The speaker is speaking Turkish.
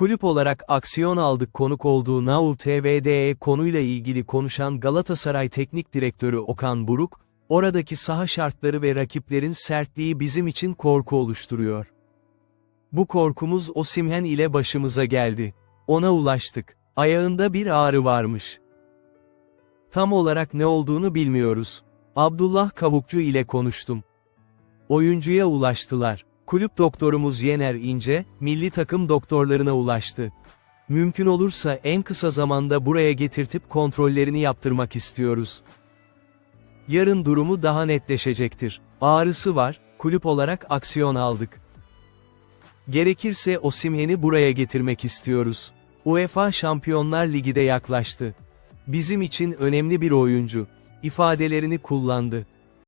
Kulüp olarak aksiyon aldık konuk olduğu Naul TVDE konuyla ilgili konuşan Galatasaray Teknik Direktörü Okan Buruk, oradaki saha şartları ve rakiplerin sertliği bizim için korku oluşturuyor. Bu korkumuz Osimhen ile başımıza geldi. Ona ulaştık. Ayağında bir ağrı varmış. Tam olarak ne olduğunu bilmiyoruz. Abdullah Kavukçu ile konuştum. Oyuncuya ulaştılar. Kulüp doktorumuz Yener İnce, milli takım doktorlarına ulaştı. Mümkün olursa en kısa zamanda buraya getirtip kontrollerini yaptırmak istiyoruz. Yarın durumu daha netleşecektir. Ağrısı var, kulüp olarak aksiyon aldık. Gerekirse Osimhen'i buraya getirmek istiyoruz. UEFA Şampiyonlar Ligi de yaklaştı. Bizim için önemli bir oyuncu, ifadelerini kullandı.